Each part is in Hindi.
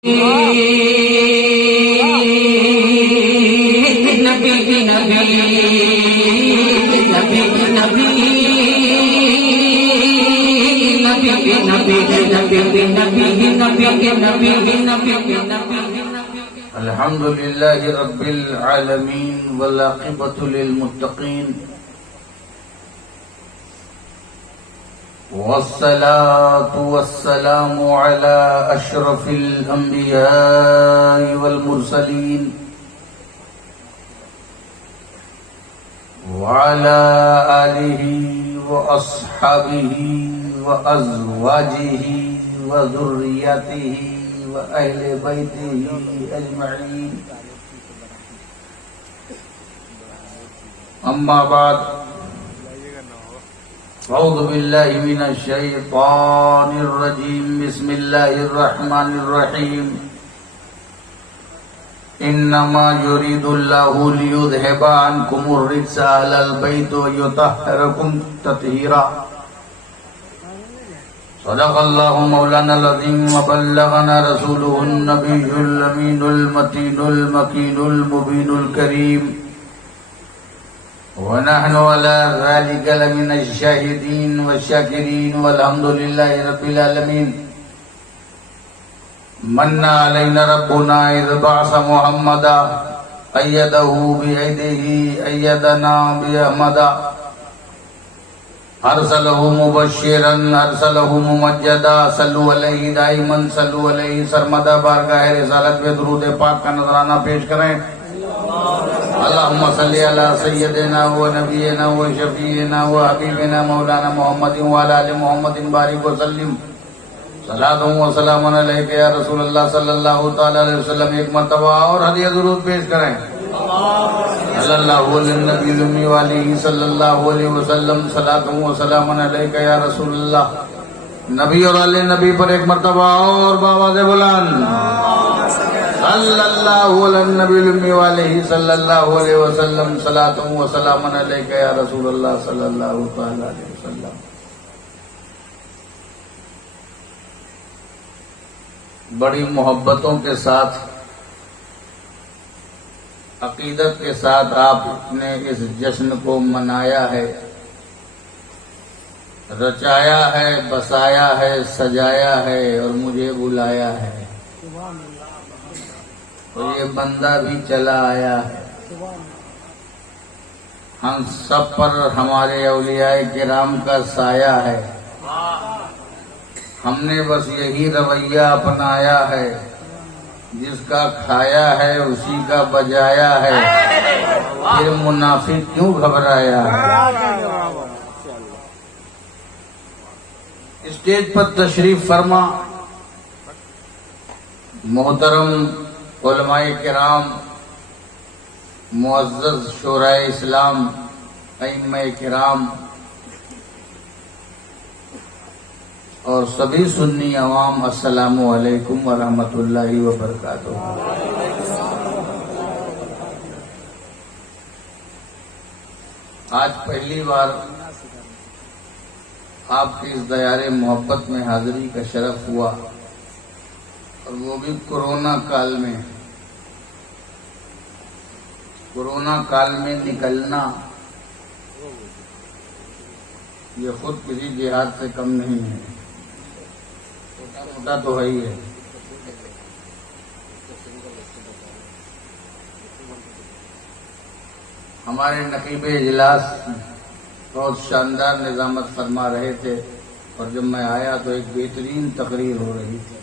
अल्हम्दुलिल्लाहि रब्बिल आलमीन वल आक़िबतु लिल मुत्तक़ीन वस्सलातु वस्सलामु अला अशरफिल अंबियाइ वल मुरसलीन व अला आलिहि व अस्हाबिहि व अज़वाजिहि व ज़ुर्रियतिहि व अहले बैतिहि अजमईन। अम्मा बाद अऊज़ु बिल्लाहि मिनश शैतानिर रजीम। बिस्मिल्लाहिर रहमानिर रहीम। इन्नमा युरीदुल्लाहु लियुज़हिबा अन्कुमुर रिज्सा अहलल बैत व युतahhirakum तत्हीरा। सदक़ल्लाहु मौलानाल अज़ीम व बल्लगना रसूलुहुन नबियुल अमीनुल मतीनुल मकीनुल मुबीनुल करीम व नहनु अला ज़ालिका लमिनश शाहिदीन व शाकिरीन वल्हम्दुलिल्लाहि रब्बिल आलमीन। मन्ना अलैना रब्बुना इज़ बअसा मुहम्मदा अय्यदहु बियदिही अय्यदना बिअहमदा अरसलहु मुबश्शिरन अरसलहु मुमज्जदा सल्लु अलैहि दाइमन सल्लु अलैहि सरमदा। बारगाह रिसालत में दुरूद पाक का नजराना पेश करें। अल्लाहुम्मा सल्ली अला सय्यदिना व नबियना व शफीना व हबीबिना मौलाना मुहम्मदिन व अला आलि मुहम्मदिन बारिक व सल्लिम। सलातु व सलामुन अलैका या रसूलल्लाह सल्लल्लाहु तआला अलैहि वसल्लम। एक मर्तबा और हदिया दुरूद पेश करें। सल्लल्लाहु अलैहि व आलिहि सल्लल्लाहु अलैहि वसल्लम। सलातु व सलामुन अलैका या रसूलल्लाह। नबी और आले नबी पर एक मर्तबा और बाबा से बुलंद सल्लल्लाहु अलैहि वसल्लम। सलातु व सलामुन अलैका या रसूलल्लाह सल्लल्लाहु तआला अलैहि वसल्लम। बड़ी मोहब्बतों के साथ अकीदत के साथ आपने इस जश्न को मनाया है, रचाया है, बसाया है, सजाया है और मुझे बुलाया है। तो ये बंदा भी चला आया है। हम सब पर हमारे औलियाए किराम का साया है। हमने बस यही रवैया अपनाया है, जिसका खाया है उसी का बजाया है, फिर मुनाफिक क्यों घबराया है। स्टेज पर तशरीफ फरमा मोहतरम उलमाए किराम, मुअज़्ज़ज़ शोराए इस्लाम, अइम्माए किराम और सभी सुन्नी अवाम, अस्सलामु अलैकुम व रहमतुल्लाहि व बरकातुहू। आज पहली बार आपके इस दयारे मोहब्बत में हाजिरी का शरफ हुआ और वो भी कोरोना काल में। कोरोना काल में निकलना ये खुद किसी जिहाद से कम नहीं है। छोटा तो है ही है। हमारे नकीबे इजलास बहुत शानदार निजामत फरमा रहे थे और जब मैं आया तो एक बेहतरीन तकरीर हो रही थी।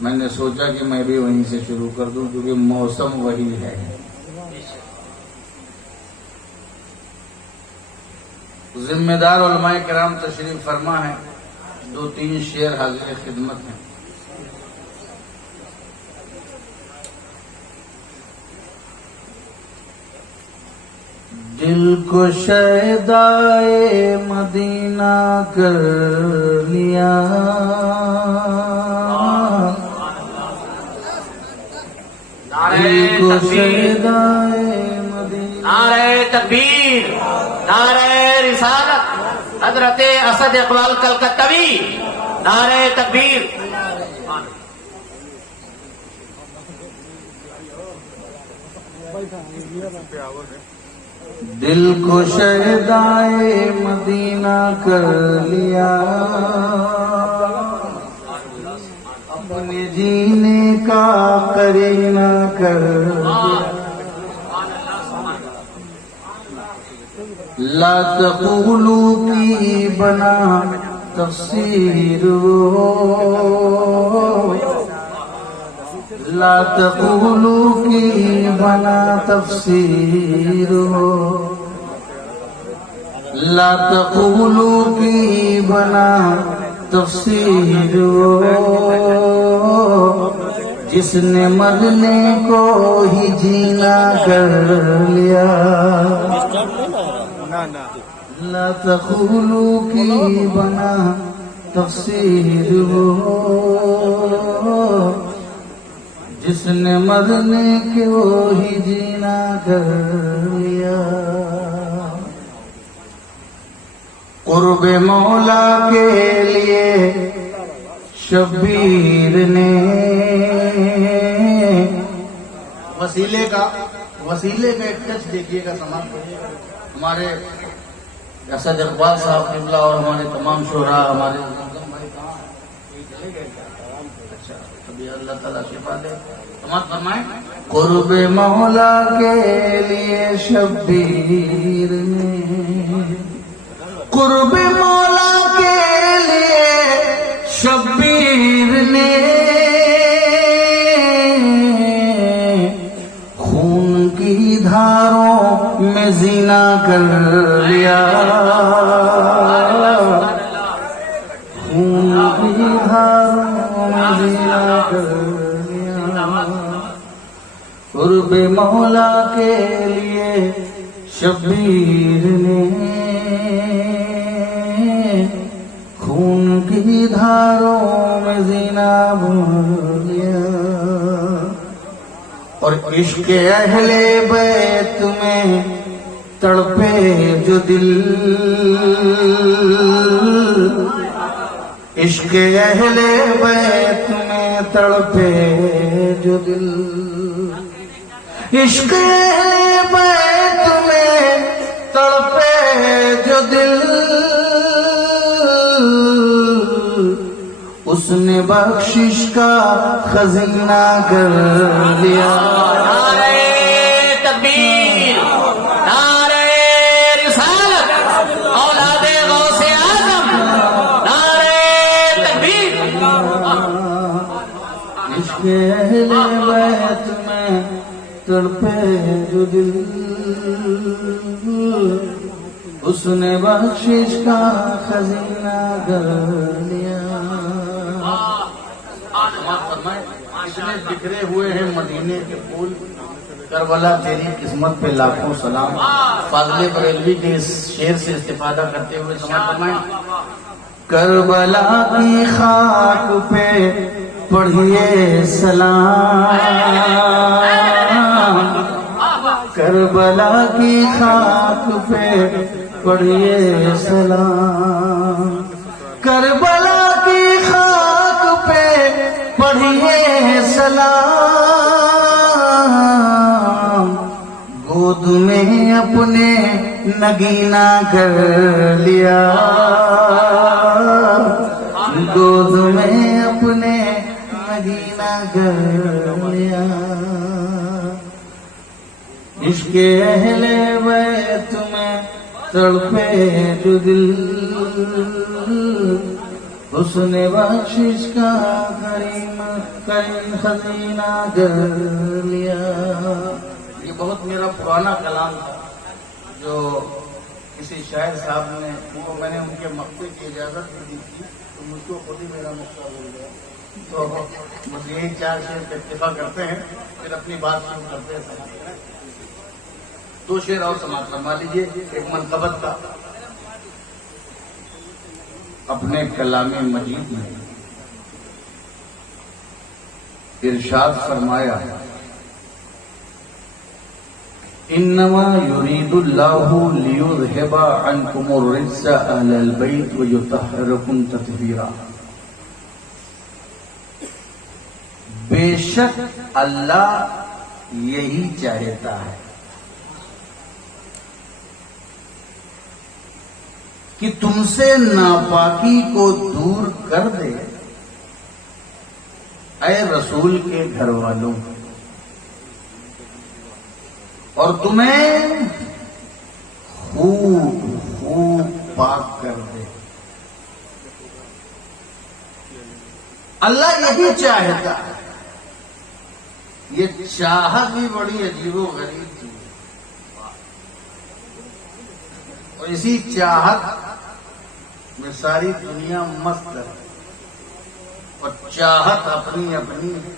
मैंने सोचा कि मैं भी वहीं से शुरू कर दूं क्योंकि मौसम वही है। जिम्मेदार उलमाए किराम तशरीफ फरमा है। 2-3 शेर हाजिर खिदमत हैं। दिल को शैदाए मदीना कर लिया, दिल को शैदाए मदीना। नारे तकबीर, नारे रिसालत, हजरत असद इकबाल कलकत्तवी नारे तकबीर। दिल को शहदाए मदीना कर लिया, अपने जीने का करीना कर दिया। ला तक़ूलू की बना तफसीर हो, ला तक़ूलू की बना तफसीर हो, ला तक़ूलू की बना तफसीर हो। जिसने मरने को ही जीना कर लिया, ला तक़ूलू की बना तफसीर हो। जिसने मरने को ही जीना कर लिया। कुर्ब मौला के लिए शब्बीर ने वसीले का एक टच देखिएगा समाज हमारे असद इकबाल साहब किबला और हमारे तमाम शोहरा, हमारे अच्छा अभी अल्लाह ताला शिफा दे, समाज फरमाए। कुर्ब मौला के लिए शब्बीर ने, कुर्ब मौला के लिए शब्बीर ने खून की धारों में जीना कर लिया, खून की धारों में जीना कर लिया। कुर्ब मौला के लिए शब्बीर ने खून की धारों में जीना भूल गया। और इश्क अहले बैत में तड़पे जो दिल, इश्क अहले बैत में तड़पे जो दिल, इश्क अहले बैत में तड़पे जो दिल, उसने बख्शिश का खजीना कर लिया। नारे तकबीर, नारे रिसालत, औलादे गौसे आजम, नारे तकबीर। इसके अहले बैत में तड़पे जो दिल, उसने बख्शिश का खजीना कर लिया। इतने बिखरे हुए हैं मदीने के फूल, करबला तेरी किस्मत पे लाखों सलाम। फाज़िले बरेलवी के इस शेर से इस्तिफादा करते हुए समाज फरमाएं। करबला की खाक पे पढ़िए सलाम, करबला की खाक पे पढ़िए सलाम, करबला की खाक पे पढ़िए सलाम। गोद में अपने नगीना कर लिया, गोद में अपने नगीना कर लिया। इसके अहले बैत में तड़पे जो दिल, उसने बख्शिश का करीम खजीना कर लिया। ये बहुत मेरा पुराना कलाम था जो किसी शायर साहब ने, उनको मैंने उनके मक्ते की इजाजत दी थी, तो मुझको खुद ही मेरा मक्ता मिल गया। तो बस यही 4 शेर पे इत्तिफा करते हैं, फिर अपनी बात शुरू करते हैं। 2 शेर और समाज फरमा लीजिए। एक मनकबत का अपने कलामे मजीद में इरशाद फरमाया, इन्नमा युरीदुल्लाहु लियुज़हिबा अन्कुमुर रिज्सा अहलल बैत व युतहहिरकुम तत्हीरा। बेशक अल्लाह यही चाहता है कि तुमसे नापाकी को दूर कर दे, ऐ रसूल के घर वालों, और तुम्हें खूब खूब पाक कर दे। अल्लाह यही चाहता है। ये चाहत भी बड़ी अजीबो गरीब चीज है, और इसी चाहत में सारी दुनिया मस्त है, और चाहत अपनी अपनी है,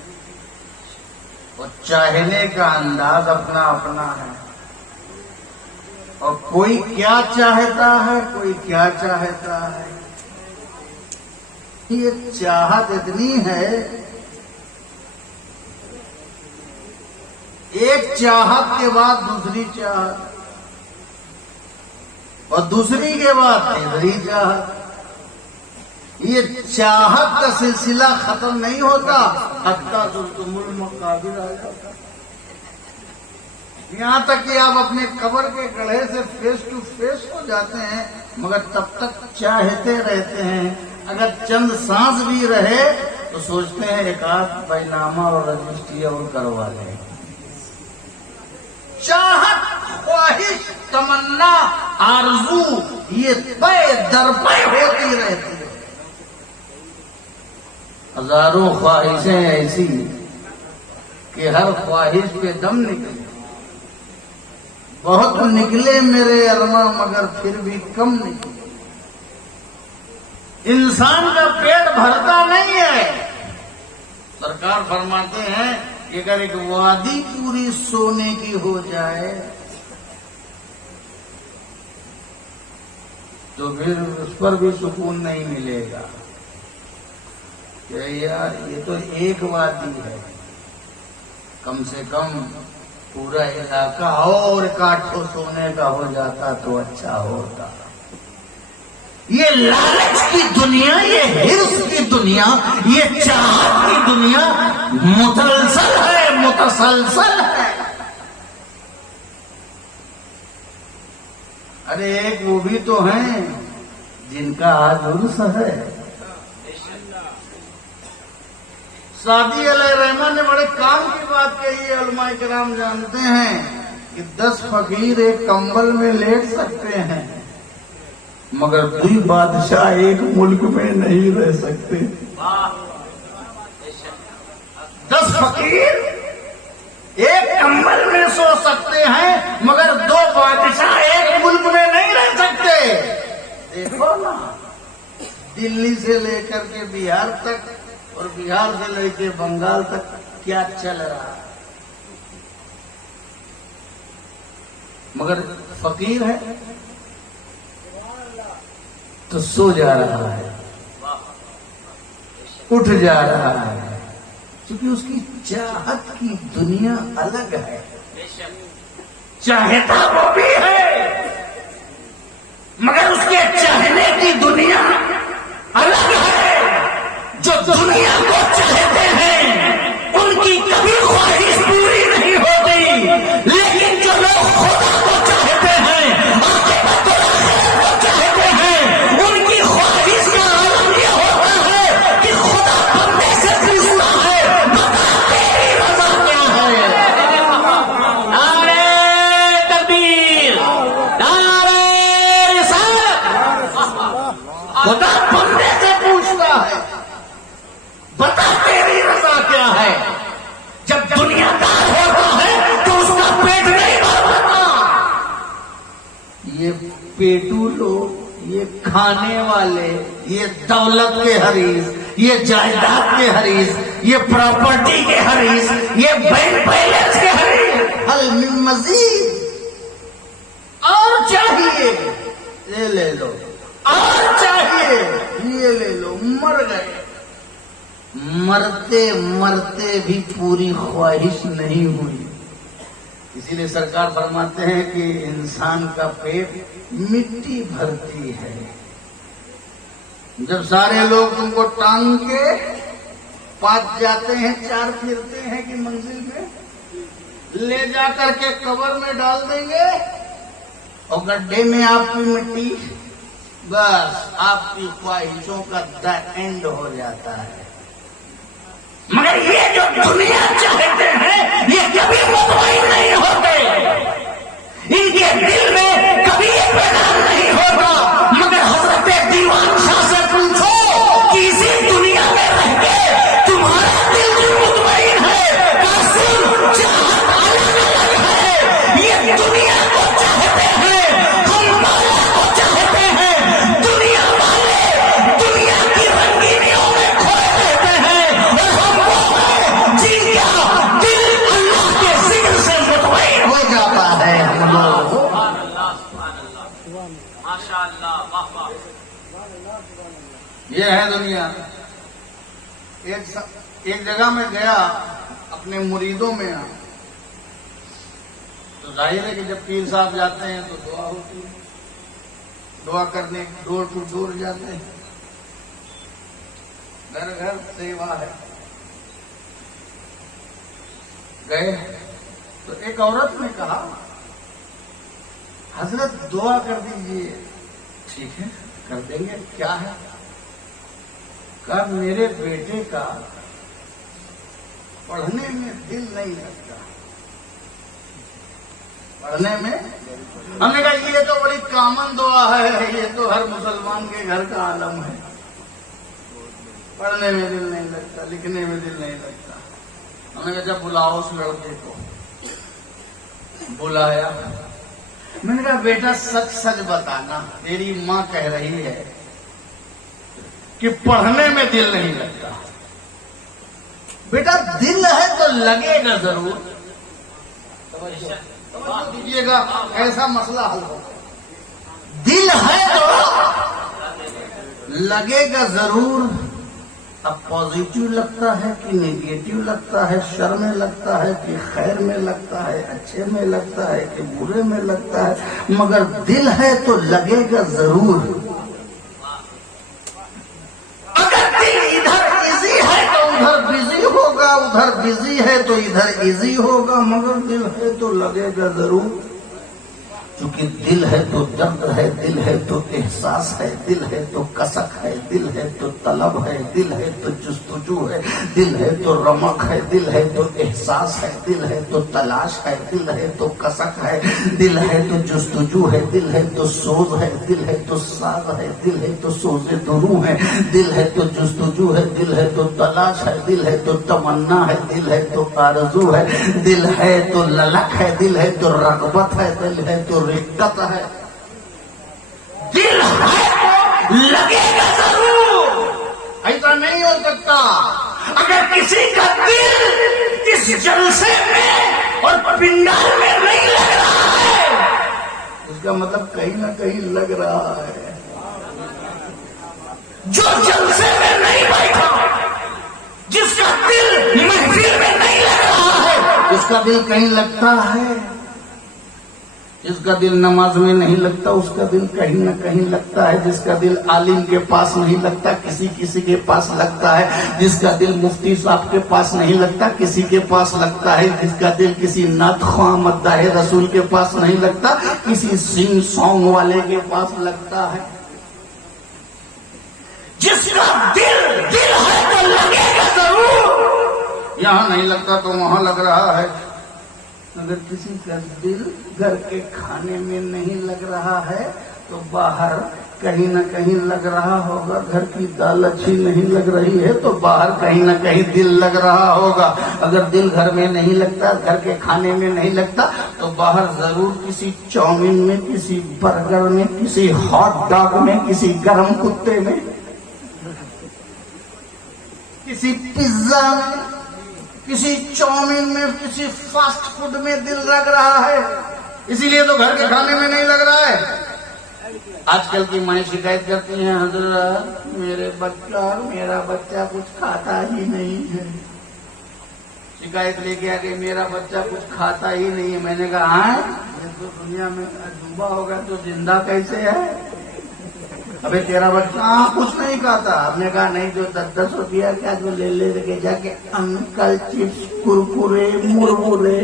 और चाहने का अंदाज अपना अपना है। और कोई क्या चाहता है, कोई क्या चाहता है। ये चाहत इतनी है, एक चाहत के बाद दूसरी चाहत, और दूसरी के बाद तीसरी चाहत। ये चाहत का सिलसिला खत्म नहीं होता, हत्ता जुल्तुमुल मकाबिर आ जाता। यहां तक कि आप अपने कब्र के गड्ढे से फेस टू फेस हो जाते हैं, मगर तब तक चाहते रहते हैं। अगर चंद सांस भी रहे तो सोचते हैं एक आध बैनामा और रजिस्ट्री और करवा लें। चाहत, ख्वाहिश, तमन्ना, आरजू, ये पे दर पे होती रहती है। हजारों ख्वाहिशें ऐसी कि हर ख्वाहिश पे दम निकले। बहुत निकले मेरे अरमा, मगर फिर भी कम निकले। इंसान का पेट भरता नहीं है। सरकार फरमाते हैं कि अगर एक वादी पूरी सोने की हो जाए तो फिर उस पर भी सुकून नहीं मिलेगा। कि यार ये तो एक वादी है, कम से कम पूरा इलाका और काठों सोने का हो जाता तो अच्छा होता। ये लालच की दुनिया, ये हिर्स की दुनिया, ये चाहत की दुनिया मुतलसल है, मुतसलसल है। अरे एक वो भी तो हैं जिनका आज उर्स है। सादी अलैहिर्रहमान ने बड़े काम की बात कही है। उलमाए किराम जानते हैं कि 10 फकीर एक कंबल में लेट सकते हैं, मगर 2 बादशाह एक मुल्क में नहीं रह सकते। 10 फकीर एक कंबल में सो सकते हैं, मगर 2 बादशाह एक मुल्क में नहीं रह सकते। देखो ना, दिल्ली से लेकर के बिहार तक और बिहार से लेकर बंगाल तक क्या चल रहा है, मगर फकीर है तो सो जा रहा है, उठ जा रहा है, क्योंकि उसकी चाहत की दुनिया अलग है। चाहता वो भी है, मगर उसके चाहने की दुनिया अलग है। जो दुनिया को चाहते हैं उनकी कभी ख्वाहिश पूरी नहीं होती, लेकिन जो लोग खुदा को चाहते हैं, आखिरत और आखिरत को चाहते हैं, उनकी ख्वाहिश का आलम यह होता है कि खुदा बंदे से पूछता है, बता तेरी रज़ा क्या है। नारे तकबीर, नारे रिसालत। खुदा बंदे से पूछता है, बता तेरी रज़ा क्या है। जब दुनियादार होता है तो उसका पेट नहीं भरता। ये पेटू लोग, ये खाने वाले, ये दौलत के हरीस, ये जायदाद के हरीस, ये प्रॉपर्टी के हरीस, ये बैंक बैलेंस के हरीस, हल मिन मजीद, और चाहिए ये ले लो, और चाहिए ये ले लो। मर गए, मरते मरते भी पूरी ख्वाहिश नहीं हुई। इसीलिए सरकार फरमाते हैं कि इंसान का पेट मिट्टी भरती है। जब सारे लोग तुमको टांग के 5 जाते हैं, 4 फिरते हैं कि मंजिल में ले जाकर के कब्र में डाल देंगे और गड्ढे में आपकी मिट्टी, बस आपकी ख्वाहिशों का द एंड हो जाता है। मगर ये जो दुनिया चाहते हैं ये कभी मुतमईन नहीं होते, इनके दिल में कभी ये पैदा नहीं होता। मगर हजरत दीवान शाह से पूछो कि इसी दुनिया में रह के तुम्हारा दिल जो मुतमईन है, कासिम चाहत अलग अलग है। ये दुनिया को चाहते हैं, हम मौला को चाहते हैं। दुनिया वाले दुनिया की रंगीनियों में खोए रहते हैं और हम वो हैं जिनका दिल अल्लाह के जिक्र से मुतमईन हो जाता है। हम लोग ये है दुनिया। एक जगह में गया अपने मुरीदों में, तो जाहिर है कि जब पीर साहब जाते हैं तो दुआ होती है, दुआ करने डोर टू डोर जाते हैं, घर घर सेवा है। गए तो एक औरत ने कहा, हजरत दुआ कर दीजिए। ठीक है, कर देंगे, क्या है? कहा मेरे बेटे का पढ़ने में दिल नहीं लगता, पढ़ने में। हमने कहा ये तो बड़ी कॉमन दुआ है, ये तो हर मुसलमान के घर का आलम है। पढ़ने में दिल नहीं लगता, लिखने में दिल नहीं लगता। हमने कहा जब बुलाओ उस लड़के को। बुलाया, मैंने कहा बेटा सच सच बताना, तेरी माँ कह रही है कि पढ़ने में दिल नहीं लगता। बेटा दिल है तो लगेगा जरूर, दीजिएगा, ऐसा मसला हल हो। दिल है तो लगेगा जरूर। अब पॉजिटिव लगता है कि नेगेटिव लगता है, शर में लगता है कि खैर में लगता है, अच्छे में लगता है कि बुरे में लगता है, मगर दिल है तो लगेगा जरूर। अगर दिल इधर इजी है तो उधर बिजी होगा, उधर बिजी है तो इधर इजी होगा, मगर दिल है तो लगेगा जरूर। क्योंकि दिल है तो दर्द है, दिल है तो एहसास है, दिल है तो कसक है, दिल है तो तलब है, दिल है तो जुस्तजू है, दिल है तो रमक है, दिल है तो एहसास है, दिल है तो तलाश है, दिल है तो कसक है, दिल है तो जुस्तजू है, दिल है तो सोज है, दिल है तो साज है, दिल है तो सोजे दुरू है, दिल है तो जुस्तजू है, दिल है तो तलाश है, दिल है तो तमन्ना है, दिल है तो आरज़ू है, दिल है तो ललक है, दिल है तो रग़बत है, दिल है तो रिक्कत है। दिल है तो लगेगा जरूर, ऐसा नहीं हो सकता। अगर किसी का दिल इस जलसे में और पिंडाल में नहीं लग रहा है, उसका मतलब कहीं ना कहीं लग रहा है। जो जलसे में नहीं बैठा, जिसका दिल महफिल में नहीं लग रहा है, उसका दिल कहीं लगता है। जिसका दिल नमाज में नहीं लगता, उसका दिल कहीं ना कहीं लगता है। जिसका दिल आलिम के पास नहीं लगता, किसी किसी के पास लगता है। जिसका दिल मुफ्ती साहब के पास नहीं लगता, किसी के पास लगता है। जिसका दिल किसी नात ख्वां मद्दाह रसूल के पास नहीं लगता, किसी सिंग सॉन्ग वाले के पास लगता है। जिसका दिल है तो लगेगा जरूर। यहाँ नहीं लगता तो वहाँ लग रहा है। अगर किसी का दिल घर के खाने में नहीं लग रहा है तो बाहर कहीं ना कहीं लग रहा होगा। घर की दाल अच्छी नहीं लग रही है तो बाहर कहीं ना कहीं दिल लग रहा होगा। अगर दिल घर में नहीं लगता, घर के खाने में नहीं लगता, तो बाहर जरूर किसी चाउमीन में, किसी बर्गर में, किसी हॉट डॉग में, किसी गरम कुत्ते में, किसी पिज्जा में, किसी चाउमीन में, किसी फास्ट फूड में दिल लग रहा है। इसीलिए तो घर के खाने में नहीं लग रहा है। आजकल की माएँ शिकायत करती हैं, हजरत मेरा बच्चा कुछ खाता ही नहीं है। शिकायत लेके आ गई, मेरा बच्चा कुछ खाता ही नहीं है। मैंने कहा हाँ, ये तो दुनिया में डूबा होगा तो जिंदा कैसे है? अबे तेरा बच्चा कुछ नहीं खाता। आपने कहा नहीं, जो 10-10 रुपया क्या जो ले लेके जाके अंकल चिप्स कुरकुरे मुरमुरे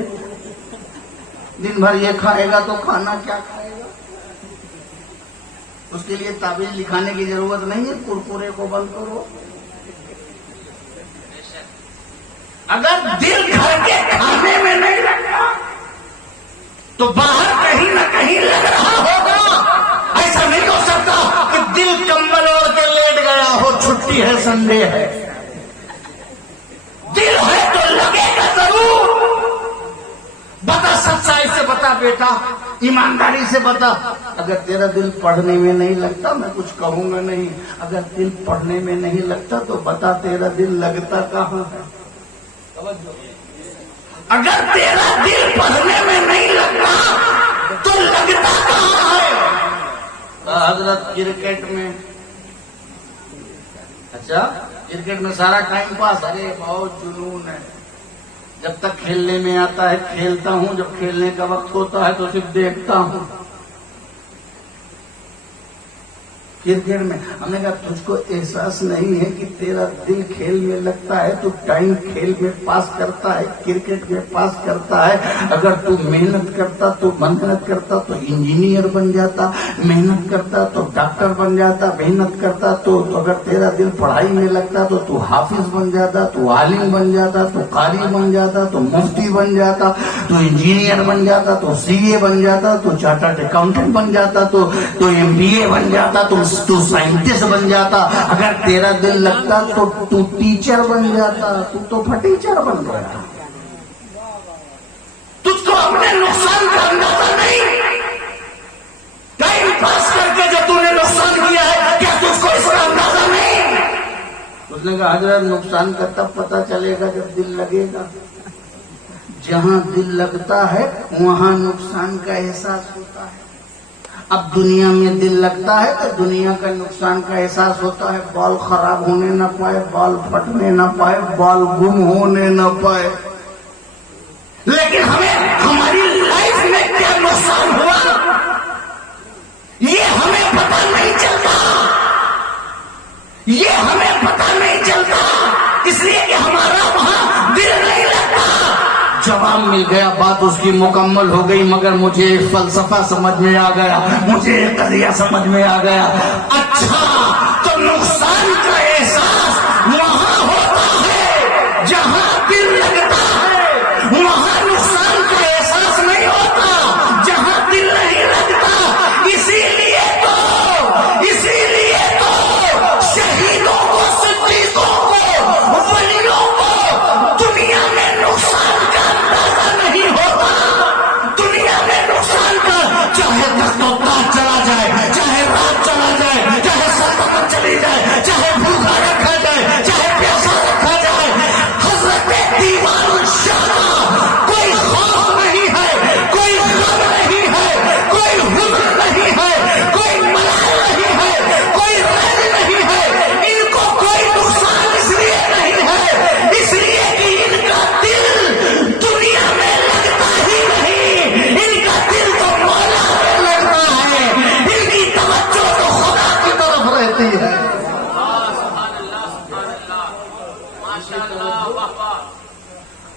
दिन भर ये खाएगा तो खाना क्या खाएगा? उसके लिए ताबीज लिखाने की जरूरत नहीं है, कुरकुरे को बंद करो। अगर दिल घर के खाने में नहीं लगता तो बाहर कहीं ना कहीं लग रहा होगा। ऐसा नहीं हो सकता कि दिल कंबल ओढ़ के लेट गया हो, छुट्टी है, संडे है। दिल है तो लगेगा जरूर। बता, सच्चाई से बता बेटा, ईमानदारी से बता। अगर तेरा दिल पढ़ने में नहीं लगता, मैं कुछ कहूंगा नहीं, अगर दिल पढ़ने में नहीं लगता तो बता तेरा दिल लगता कहाँ है? अगर तेरा दिल पढ़ने में नहीं लगता तो लगता कहाँ है? हजरत क्रिकेट में, अच्छा क्रिकेट में सारा टाइम पास, अरे बहुत जुनून है। जब तक खेलने में आता है खेलता हूं, जब खेलने का वक्त होता है तो सिर्फ देखता हूं। क्रिकेट में हमने कहा तुझको एहसास नहीं है कि तेरा दिल खेल में लगता है, तू टाइम खेल में पास करता है, क्रिकेट में पास करता है। अगर तू मेहनत करता तो इंजीनियर बन जाता, मेहनत करता तो डॉक्टर बन जाता, मेहनत करता तो अगर तेरा दिल पढ़ाई में लगता तो तू हाफिज बन जाता, तू आलिम बन जाता, तू कारी बन जाता, तू मुफ्ती बन जाता, तू इंजीनियर बन जाता, तू सीए बन जाता, तू चार्टर्ड अकाउंटेंट बन जाता, तू MBA बन जाता, तू साइंटिस्ट बन जाता। अगर तेरा दिल लगता तो तू टीचर बन जाता, तू तो फटीचर बन गया। तुझको अपने नुकसान का अंदाजा नहीं, टाइम पास करके जो तूने नुकसान किया है, क्या तुझको इसका अंदाजा नहीं? उसने कहा हजरत नुकसान का तब पता चलेगा जब दिल लगेगा। जहां दिल लगता है वहां नुकसान का एहसास होता है। अब दुनिया में दिल लगता है तो दुनिया का नुकसान का एहसास होता है। बॉल खराब होने न पाए, बॉल फटने न पाए, बॉल गुम होने न पाए। लेकिन हमें हमारी लाइफ में क्या नुकसान हुआ ये हमें पता नहीं चलता, ये हमें पता नहीं चलता, इसलिए कि हमारा वहां दिल नहीं लगता। जवाब मिल गया, बात उसकी मुकम्मल हो गई, मगर मुझे एक फलसफा समझ में आ गया, मुझे एक करिया समझ में आ गया। अच्छा, तो नुकसान का एहसास वहां होता है जहां दिल लगता है, वहां नुकसान का एहसास नहीं होता जहां दिल नहीं लगता। इसीलिए तो शहीदों को, सिद्दीकों को, वलियों को दुनिया में नुकसान का अंदाजा नहीं होता। दुनिया में नुकसान का, चाहे तख्तों-ताज चला जाए, चाहे रात चला जाए, चाहे सल्तनत चली जाए, चाहे भूखा रखा जाए, चाहे प्यासा रखा जाए, हजरत दीवान शाह का कोई खौफ नहीं है, कोई गम नहीं है, कोई हुज्न नहीं है, कोई मलाल नहीं है, कोई रंज नहीं है। इनको कोई नुकसान इसलिए नहीं है, इसलिए कि इनका दिल दुनिया में लगता ही नहीं, इनका दिल तो मौला में लगता है, इनकी तवज्जो तो खुदा की तरफ रहती है।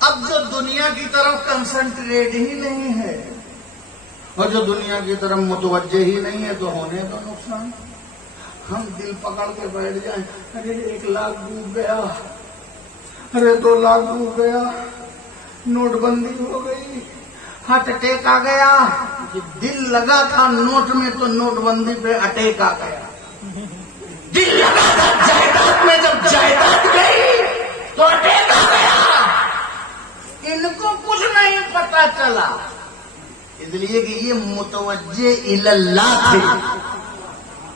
अब जो दुनिया की तरफ कंसंट्रेट ही नहीं है और जो दुनिया की तरफ मुतवज्जे ही नहीं है तो होने दो नुकसान। हम दिल पकड़ के बैठ जाए, अरे 1 लाख डूब गया, अरे 2 लाख डूब गया, नोटबंदी हो गई, हार्ट अटैक आ गया। दिल लगा था नोट में तो नोटबंदी पे अटैक आ गया। दिल लगा था जायदाद में, जब जायदाद गई तो अटैक आ गया। इनको कुछ नहीं पता चला, इसलिए कि ये मुतवज्जे इल्लल्लाह थे।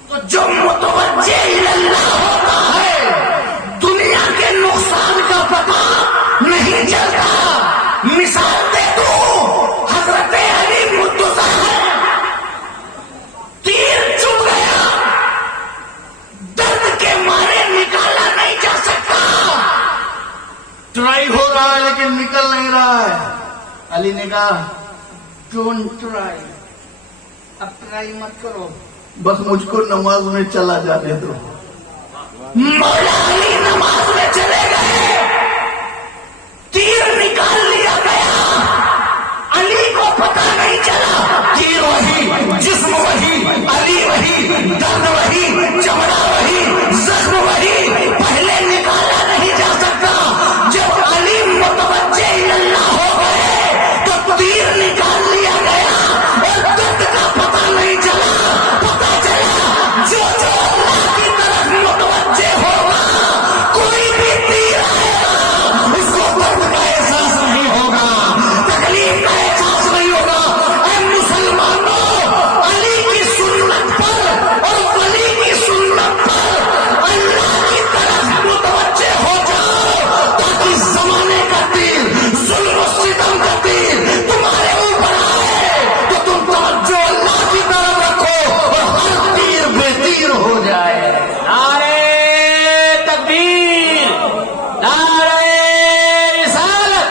तो जो मुतवज्जे इल्लल्लाह होता है दुनिया के नुकसान का पता नहीं चलता। मिसाल दे दूं, हजरत अली मुर्तजा है, तीर चुभ गया, दर्द के मारे निकाला नहीं जा सकता, ट्राई हो रहा है लेकिन निकल नहीं रहा है। अली ने कहा डोंट ट्राई, अब ट्राई मत करो, बस मुझको नमाज में चला जाने दो। मौला अली नमाज में चले गए, तीर निकाल लिया गया, अली को पता नहीं चला। तीर वही, जिस्म वही, अली वही, दर्द वही, चमड़ा वही, जख्म वही, पहले निकाला नहीं जा सकता। जब अली मुतवज्जे इल्लल्लाह हो गए तो तीर निकाल लिया गया और दर्द का पता नहीं चला। पता चला जो जो अल्लाह की तरफ मुतवज्जे होगा, कोई भी तीर आएगा उसको दर्द का एहसास नहीं होगा, तकलीफ का एहसास नहीं होगा। ऐ मुसलमानों, अली की सुन्नत पर और वली की सुन्नत पर अल्लाह की तरफ मुतवज्जे हो जाओ, ताकि जमाने का तीर, जुल्म और सितम का तीर तुम्हारे ऊपर आए तो तुम तवज्जो अल्लाह की तरफ रखो और हर तीर बेतीर हो जाए। नारे तकबीर, नारे रिसालत,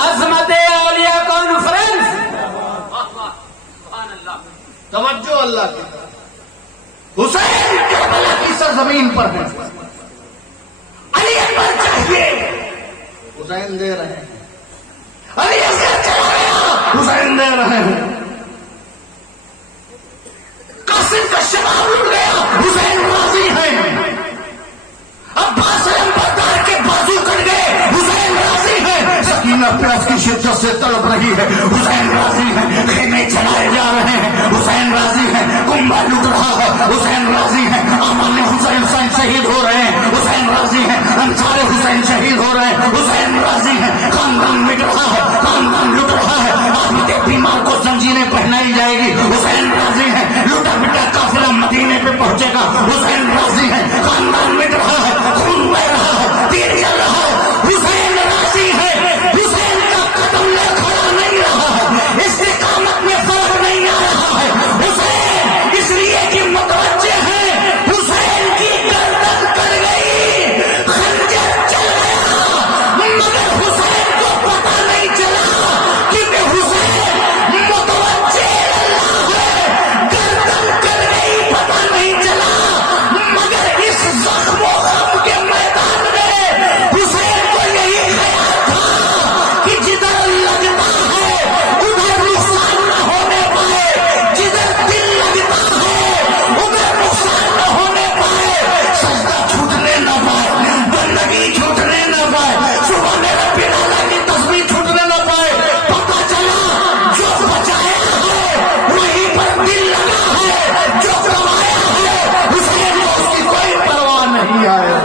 अज़मत औलिया कॉन्फ्रेंस। तवज्जो अल्लाह की तरफ। हुसैन करबला की सरजमीन पर है, अली अकबर चाहिए, हुसैन दे रहे हैं, अली असगर चला गया, हुसैन दे रहे हैं, कासिम का शबाब लुट गया, हुसैन राजी है। अब्बास बरदार के बाजू कट गए, हुसैन राजी है। सकीना प्यास की शिद्दत से तड़प रही है, हुसैन राजी है। खेमे चलाए जा रहे हैं, हुसैन राजी है। कुंभा लुट रहा है, हुसैन राजी है। अमान हुसैन शहीद हो रहे हैं, हुसैन राजी है। अंसारे हुसैन शहीद हो रहे हैं, हुसैन राजी है। खानदान मिट रहा है, खानदान लुट रहा है। आबिद बीमार को जंजीरें पहनाई जाएगी, हुसैन राजी है। लुटा पिटा काफिला मदीने पे पहुंचेगा, हुसैन राजी है। खानदान मिट रहा है, खून बह रहा है, तीर चल रहा है, हुसैन राजी है। हुसैन का कदम ले खड़ा नहीं रहा है, इस्तिकामत में फर्क नहीं आ रहा है। हुसैन इसलिए कि मुतवज्जे हैं, हुसैन की गर्दन कट गई, खंजर चल गया, मगर हुसैन को पता नहीं चला, क्योंकि हुसैन मुतवज्जे अल्लाह है। गर्दन कट गई, पता नहीं चला, मगर इस जख्म गम के मैदान में हुसैन को यही ख्याल था कि जिधर लगता है उधर नुकसान न होने पाए, जिधर दिल लगता है उधर नुकसान न होने पाए, सजदा छूटने न पाए, बंदगी छूटने न पाए, सुबह में रब्बी आला की तस्बीह छूटने न पाए। पता चला जो बचाया है वहीं पर दिल लगा है, जो कमाया है हुसैन को उसकी कोई परवाह नहीं आया।